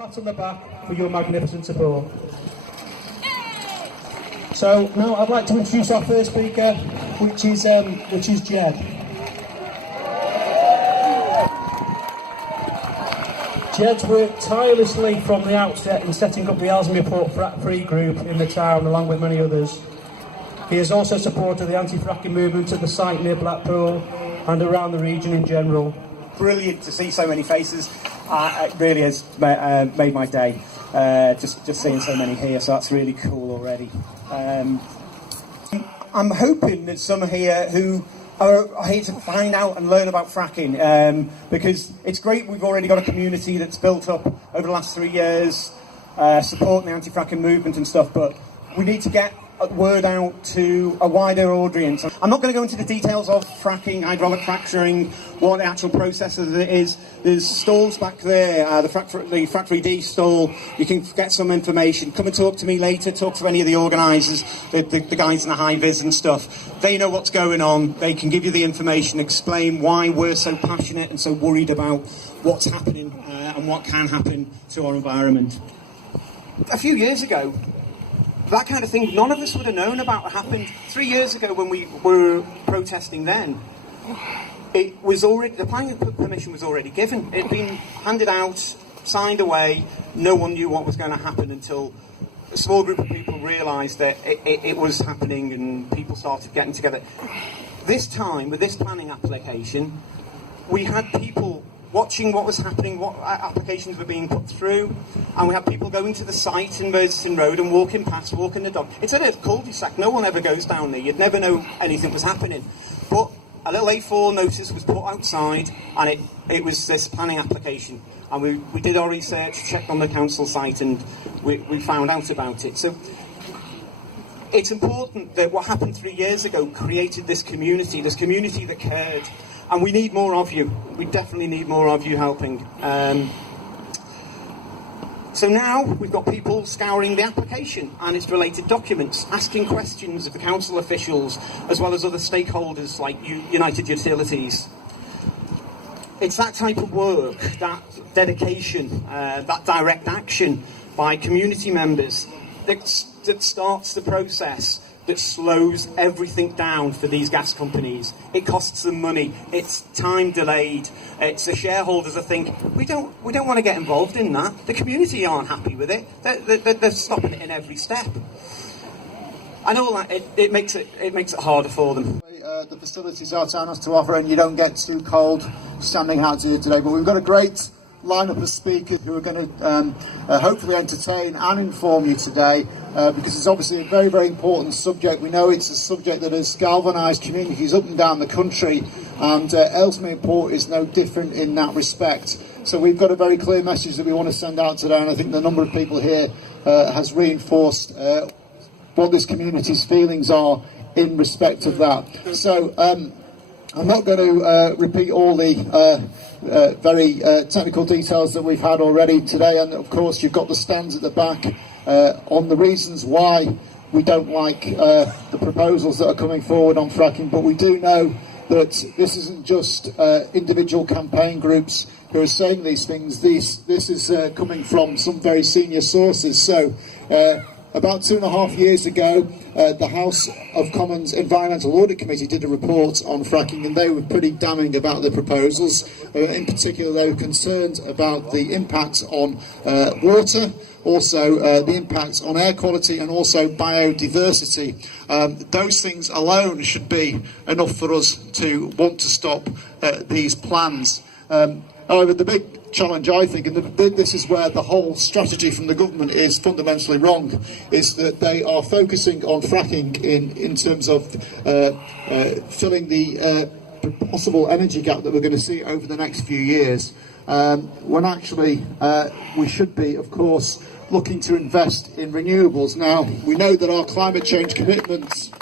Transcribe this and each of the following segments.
pat on the back for your magnificent support. So now I'd like to introduce our first speaker, which is Jed. Jed's worked tirelessly from the outset in setting up the Ellesmere Port Frack-Free group in the town, along with many others. He has also supported the Anti-Fracking movement at the site near Blackpool and around the region in general. Brilliant to see so many faces. It really has made my day. Just seeing so many here, so that's really cool already. I'm hoping that some are here who are here to find out and learn about fracking, because it's great we've already got a community that's built up over the last 3 years, supporting the anti-fracking movement and stuff, but we need to get word out to a wider audience. I'm not going to go into the details of fracking, hydraulic fracturing, what the actual process of it is. There's stalls back there, the Frack-Free D stall. You can get some information. Come and talk to me later, talk to any of the organisers, the guys in the high-vis and stuff. They know what's going on. They can give you the information, explain why we're so passionate and so worried about what's happening and what can happen to our environment. A few years ago, that kind of thing, none of us would have known about what happened. 3 years ago when we were protesting then, it was already, the planning permission was already given. It had been handed out, signed away, no one knew what was going to happen until a small group of people realised that it was happening and people started getting together. This time, with this planning application, we had people watching what was happening, what applications were being put through, and we had people going to the site in Merseyston Road and walking past, walking the dog. It's a cul-de-sac, no one ever goes down there, you'd never know anything was happening. But a little A4 notice was put outside, and it was this planning application. And we did our research, checked on the council site, and we found out about it. So it's important that what happened 3 years ago created this community that cared. And we need more of you. We definitely need more of you helping. So now we've got people scouring the application and its related documents, asking questions of the council officials, as well as other stakeholders like United Utilities. It's that type of work, that dedication, that direct action by community members that starts the process, that slows everything down for these gas companies. It costs them money, it's time delayed, it's the shareholders that think, we don't want to get involved in that. The community aren't happy with it, they're stopping it in every step. And all that, it makes it harder for them. The facilities our town has to offer, and you don't get too cold standing out here today, but we've got a great lineup of speakers who are going to hopefully entertain and inform you today, because it's obviously a very, very important subject. We know it's a subject that has galvanised communities up and down the country, and Ellesmere Port is no different in that respect. So we've got a very clear message that we want to send out today, and I think the number of people here has reinforced what this community's feelings are in respect of that. So I'm not going to repeat all the very technical details that we've had already today, and of course you've got the stands at the back on the reasons why we don't like the proposals that are coming forward on fracking, but we do know that this isn't just individual campaign groups who are saying these things. This is coming from some very senior sources. So about 2.5 years ago, the House of Commons Environmental Audit Committee did a report on fracking, and they were pretty damning about the proposals. In particular, they were concerned about the impact on water, also the impact on air quality, and also biodiversity. Those things alone should be enough for us to want to stop these plans. However, the big challenge, I think, and this is where the whole strategy from the government is fundamentally wrong, is that they are focusing on fracking in terms of filling the possible energy gap that we're going to see over the next few years, when actually we should be, of course, looking to invest in renewables. Now, we know that our climate change commitments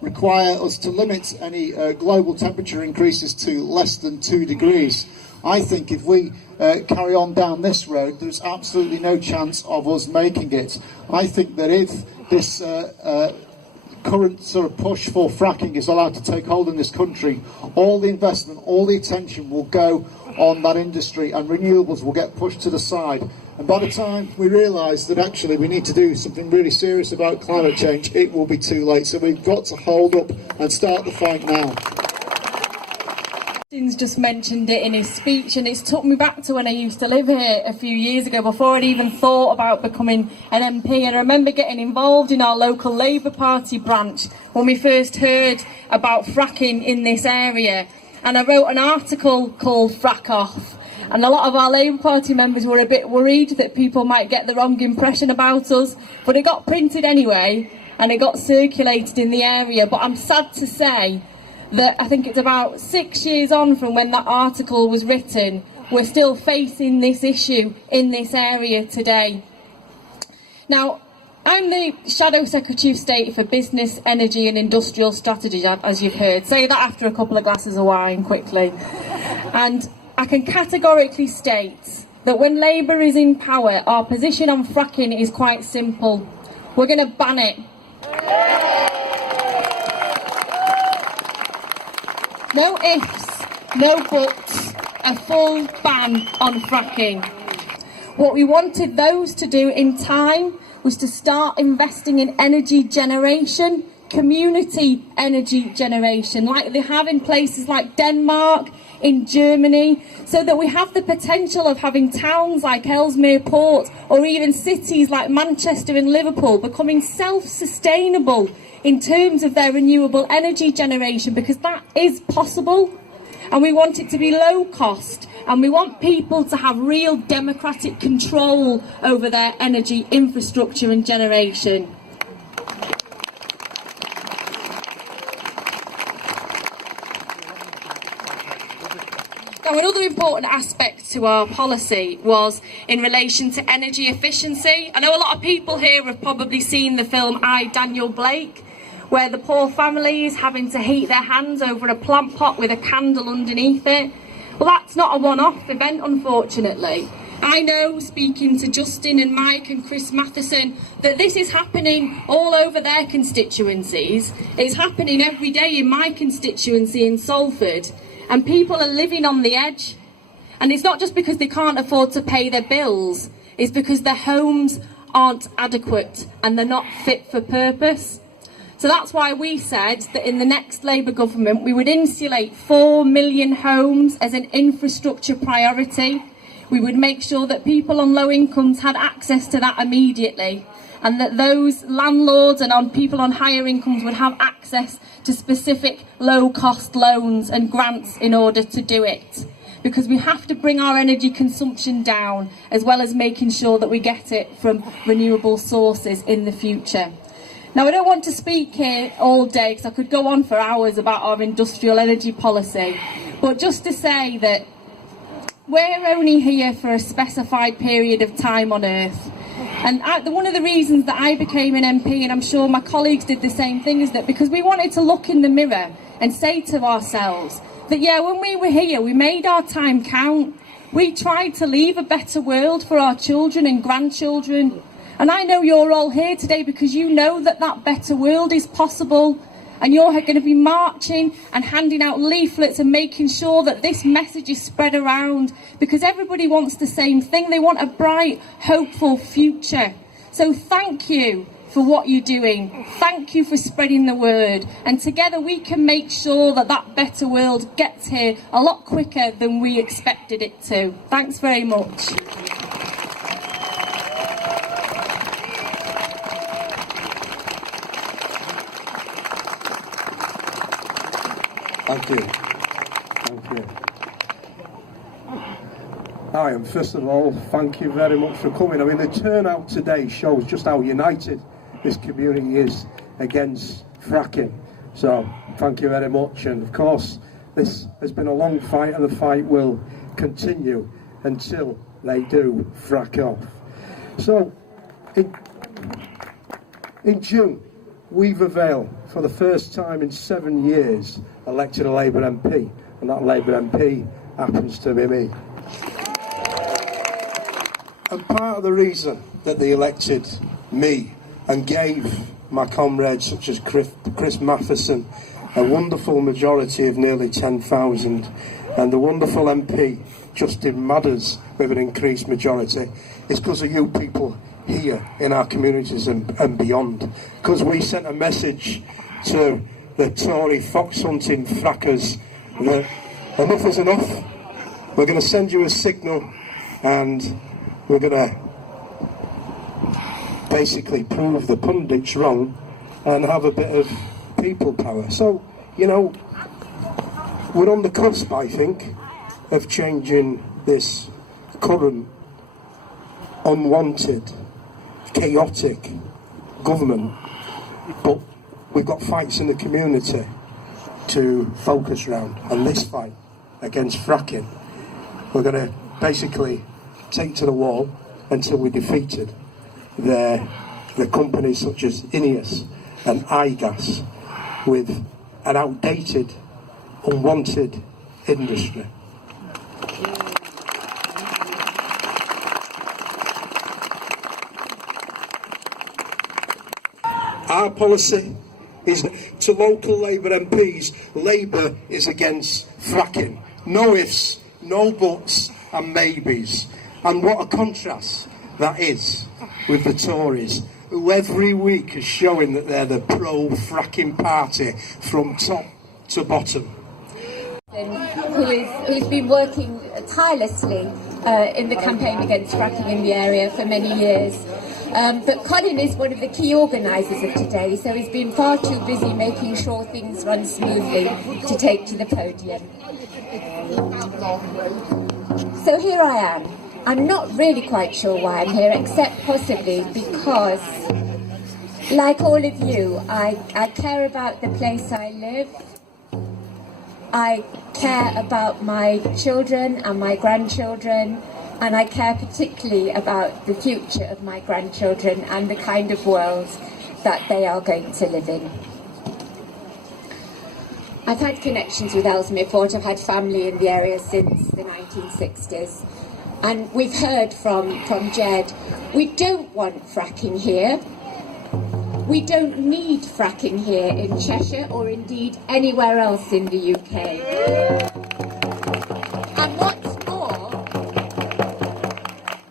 require us to limit any global temperature increases to less than 2 degrees. I think if we carry on down this road, there's absolutely no chance of us making it. I think that if this current sort of push for fracking is allowed to take hold in this country, all the investment, all the attention will go on that industry, and renewables will get pushed to the side. And by the time we realise that actually we need to do something really serious about climate change, it will be too late. So we've got to hold up and start the fight now. Just mentioned it in his speech, and it's took me back to when I used to live here a few years ago, before I'd even thought about becoming an MP. And I remember getting involved in our local Labour Party branch when we first heard about fracking in this area, and I wrote an article called Frack Off. And a lot of our Labour Party members were a bit worried that people might get the wrong impression about us, but it got printed anyway and it got circulated in the area. But I'm sad to say that I think it's about 6 years on from when that article was written, we're still facing this issue in this area today. Now, I'm the Shadow Secretary of State for Business, Energy and Industrial Strategy, as you've heard. Say that after a couple of glasses of wine, quickly. And I can categorically state that when Labour is in power, our position on fracking is quite simple. We're going to ban it. No ifs, no buts, a full ban on fracking. What we wanted those to do in time was to start investing in energy generation, community energy generation, like they have in places like Denmark, in Germany, so that we have the potential of having towns like Ellesmere Port, or even cities like Manchester and Liverpool becoming self-sustainable in terms of their renewable energy generation, because that is possible. And we want it to be low cost, and we want people to have real democratic control over their energy infrastructure and generation. Now, another important aspect to our policy was in relation to energy efficiency. I know a lot of people here have probably seen the film I, Daniel Blake, where the poor family is having to heat their hands over a plant pot with a candle underneath it. Well, that's not a one-off event, unfortunately. I know, speaking to Justin and Mike and Chris Matheson, that this is happening all over their constituencies. It's happening every day in my constituency in Salford. And people are living on the edge. And it's not just because they can't afford to pay their bills, it's because their homes aren't adequate and they're not fit for purpose. So that's why we said that in the next Labour government we would insulate 4 million homes as an infrastructure priority. We would make sure that people on low incomes had access to that immediately, and that those landlords and people on higher incomes would have access to specific low-cost loans and grants in order to do it. Because we have to bring our energy consumption down, as well as making sure that we get it from renewable sources in the future. Now, I don't want to speak here all day, because I could go on for hours about our industrial energy policy, but just to say that we're only here for a specified period of time on Earth. And one of the reasons that I became an MP, and I'm sure my colleagues did the same thing, is that because we wanted to look in the mirror and say to ourselves that, yeah, when we were here, we made our time count. We tried to leave a better world for our children and grandchildren. And I know you're all here today because you know that that better world is possible. And you're going to be marching and handing out leaflets and making sure that this message is spread around, because everybody wants the same thing. They want a bright, hopeful future. So thank you for what you're doing. Thank you for spreading the word. And together we can make sure that that better world gets here a lot quicker than we expected it to. Thanks very much. Thank you. Thank you. Hi, and first of all, thank you very much for coming. I mean, the turnout today shows just how united this community is against fracking. So, thank you very much. And of course, this has been a long fight, and the fight will continue until they do frack off. So, in June, Weaver Vale, for the first time in 7 years, elected a Labour MP, and that Labour MP happens to be me. And part of the reason that they elected me and gave my comrades such as Chris Matheson, a wonderful majority of nearly 10,000, and the wonderful MP Justin Madders with an increased majority, is because of you people here in our communities and beyond. Because we sent a message to the Tory fox hunting frackers that enough is enough. We're going to send you a signal, and we're going to basically prove the pundits wrong and have a bit of people power. So, you know, we're on the cusp, I think, of changing this current unwanted, chaotic government, but we've got fights in the community to focus around, and this fight against fracking we're going to basically take to the wall until we're defeated the companies such as Ineos and iGas with an outdated, unwanted industry. Our policy is to local Labour MPs. Labour is against fracking. No ifs, no buts and maybes. And what a contrast that is with the Tories, who every week is showing that they're the pro-fracking party from top to bottom. Who's been working tirelessly in the campaign against fracking in the area for many years. But Colin is one of the key organisers of today, so he's been far too busy making sure things run smoothly to take to the podium. So here I am. I'm not really quite sure why I'm here, except possibly because, like all of you, I care about the place I live. I care about my children and my grandchildren, and I care particularly about the future of my grandchildren and the kind of world that they are going to live in. I've had connections with Ellesmere Port. I've had family in the area since the 1960s. And we've heard from Jed, we don't want fracking here. We don't need fracking here in Cheshire or indeed anywhere else in the UK. And what's more,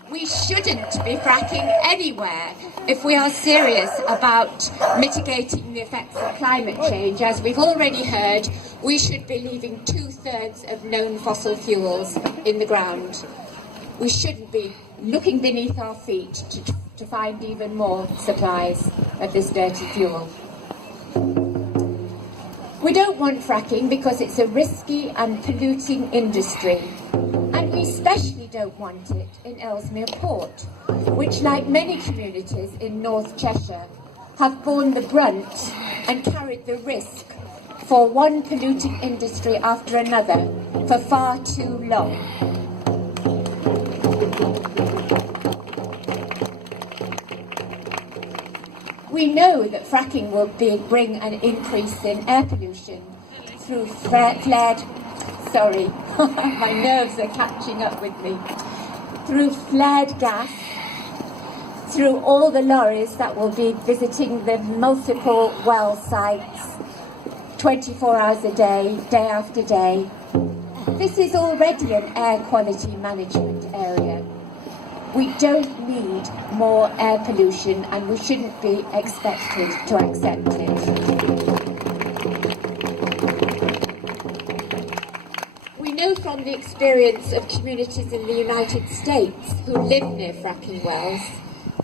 we shouldn't be fracking anywhere if we are serious about mitigating the effects of climate change. As we've already heard, we should be leaving 2/3 of known fossil fuels in the ground. We shouldn't be looking beneath our feet to find even more supplies of this dirty fuel. We don't want fracking because it's a risky and polluting industry, and we especially don't want it in Ellesmere Port, which, like many communities in North Cheshire, have borne the brunt and carried the risk for one polluting industry after another for far too long. We know that fracking will bring an increase in air pollution through flared, sorry, my nerves are catching up with me, through flared gas, through all the lorries that will be visiting the multiple well sites 24 hours a day, day after day. This is already an air quality management area. We don't need more air pollution, and we shouldn't be expected to accept it. We know from the experience of communities in the United States who live near fracking wells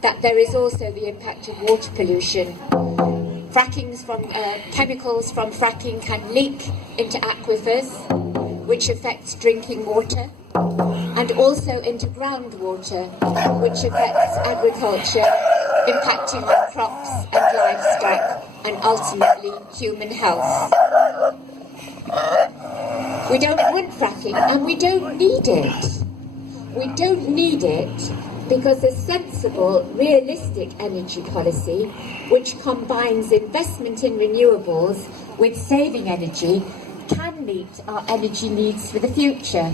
that there is also the impact of water pollution. Chemicals from fracking can leak into aquifers, which affects drinking water, and also into groundwater, which affects agriculture, impacting on crops and livestock, and ultimately human health. We don't want fracking, and we don't need it. We don't need it because a sensible, realistic energy policy, which combines investment in renewables with saving energy, can meet our energy needs for the future,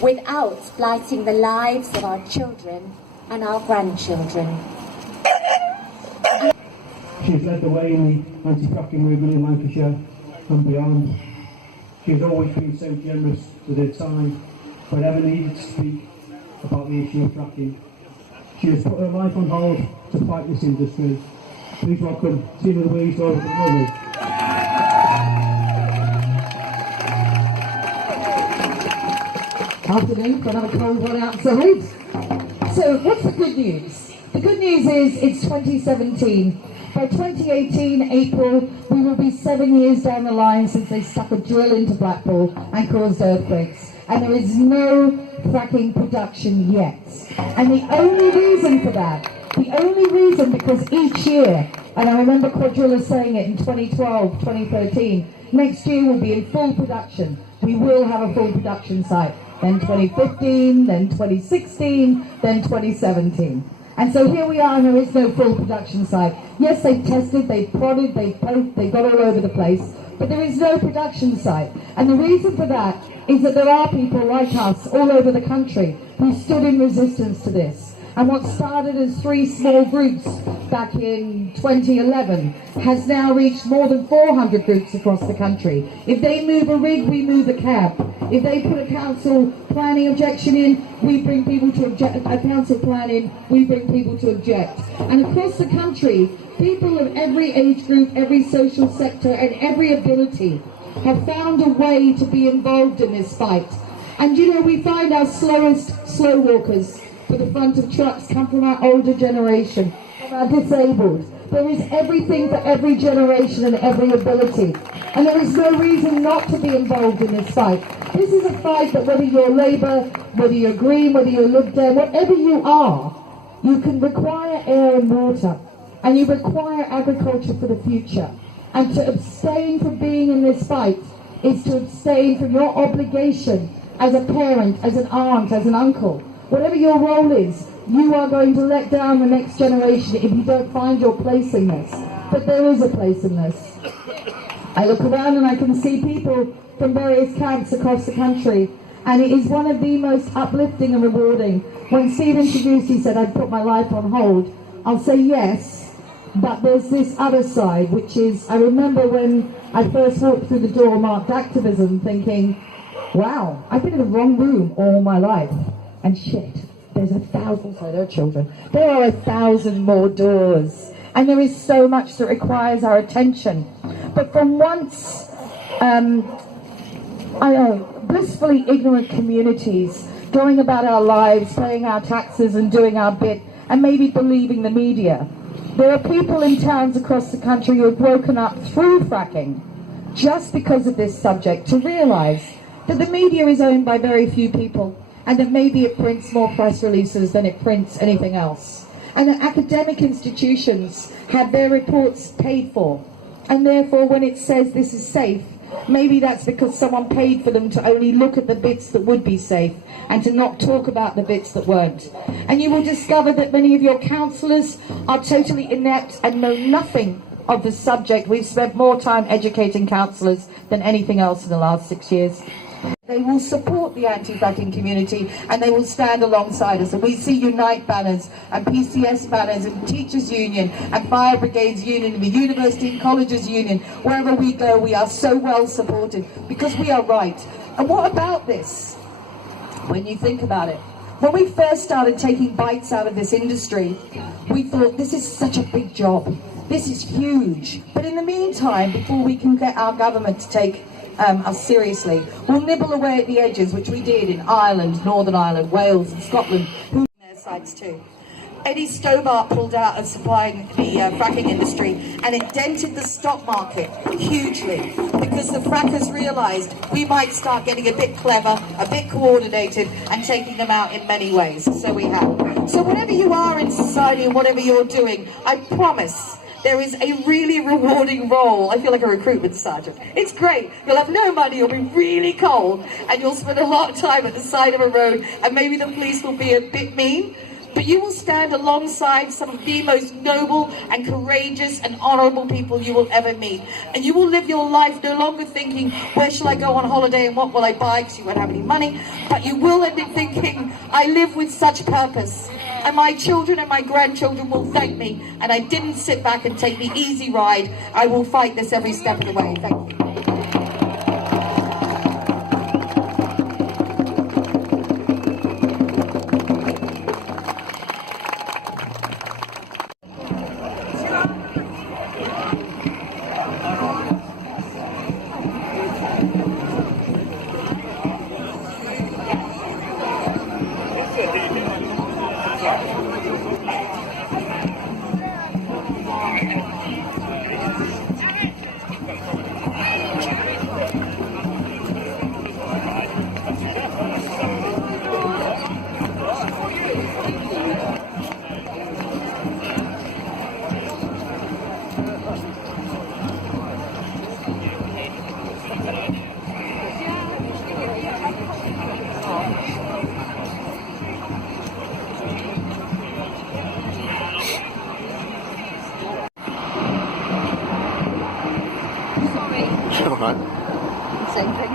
without blighting the lives of our children and our grandchildren. She's led the way in the anti-fracking movement in Lancashire and beyond. She's always been so generous with her time whenever needed to speak about the issue of fracking. She has put her life on hold to fight this industry. Please welcome Tina Louise over the moment. Afternoon, got another cold one outside. So, what's the good news? The good news is it's 2017. By 2018, April, we will be 7 years down the line since they stuck a drill into Blackpool and caused earthquakes. And there is no fracking production yet. And the only reason for that, because each year, and I remember Quadrilla saying it in 2012, 2013, next year will be in full production. We will have a full production site. Then 2015, then 2016, then 2017. And so here we are, and there is no full production site. Yes, they've tested, they've prodded, they've poked, they've got all over the place, but there is no production site. And the reason for that is that there are people like us all over the country who stood in resistance to this. And what started as 3 small groups back in 2011 has now reached more than 400 groups across the country. If they move a rig, we move a cab. If they put a council planning objection in, we bring people to object. A council plan in, we bring people to object. And across the country, people of every age group, every social sector, and every ability have found a way to be involved in this fight. And you know, we find our slowest slow walkers to the front of trucks come from our older generation, from our disabled. There is everything for every generation and every ability. And there is no reason not to be involved in this fight. This is a fight that whether you're Labour, whether you're Green, whether you're Lib Dem, whatever you are, you can require air and water. And you require agriculture for the future. And to abstain from being in this fight is to abstain from your obligation as a parent, as an aunt, as an uncle. Whatever your role is, you are going to let down the next generation if you don't find your place in this. But there is a place in this. I look around and I can see people from various camps across the country, and it is one of the most uplifting and rewarding. When Steve introduced, he said, I'd put my life on hold. I'll say yes, but there's this other side, which is, I remember when I first walked through the door marked activism, thinking, wow, I've been in the wrong room all my life. And shit, there's 1,000, so there are children, there are 1,000 more doors. And there is so much that requires our attention. But from once, blissfully ignorant communities, going about our lives, paying our taxes and doing our bit, and maybe believing the media, there are people in towns across the country who have woken up through fracking, just because of this subject, to realise that the media is owned by very few people, and that maybe it prints more press releases than it prints anything else. And that academic institutions have their reports paid for. And therefore, when it says this is safe, maybe that's because someone paid for them to only look at the bits that would be safe and to not talk about the bits that weren't. And you will discover that many of your councillors are totally inept and know nothing of the subject. We've spent more time educating councillors than anything else in the last 6 years. They will support the anti-fracking community and they will stand alongside us. And we see Unite banners and PCS banners and Teachers Union and Fire Brigades Union and the University and Colleges Union. Wherever we go, we are so well supported because we are right. And what about this? When you think about it, when we first started taking bites out of this industry, we thought this is such a big job. This is huge. But in the meantime, before we can get our government to take us seriously, we'll nibble away at the edges, which we did in Ireland, Northern Ireland, Wales and Scotland, who their sides too. Eddie Stobart pulled out of supplying the fracking industry, and it dented the stock market hugely because the frackers realised we might start getting a bit clever, a bit coordinated, and taking them out in many ways. So we have. So whatever you are in society and whatever you're doing, I promise there is a really rewarding role. I feel like a recruitment sergeant. It's great. You'll have no money, you'll be really cold, and you'll spend a lot of time at the side of a road, and maybe the police will be a bit mean, but you will stand alongside some of the most noble and courageous and honourable people you will ever meet. And you will live your life no longer thinking, where shall I go on holiday and what will I buy, because you won't have any money, but you will end up thinking, I live with such purpose. and my children and my grandchildren will thank me. And I didn't sit back and take the easy ride. I will fight this every step of the way. Thank you. All right. Same thing.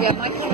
Yeah, Michael.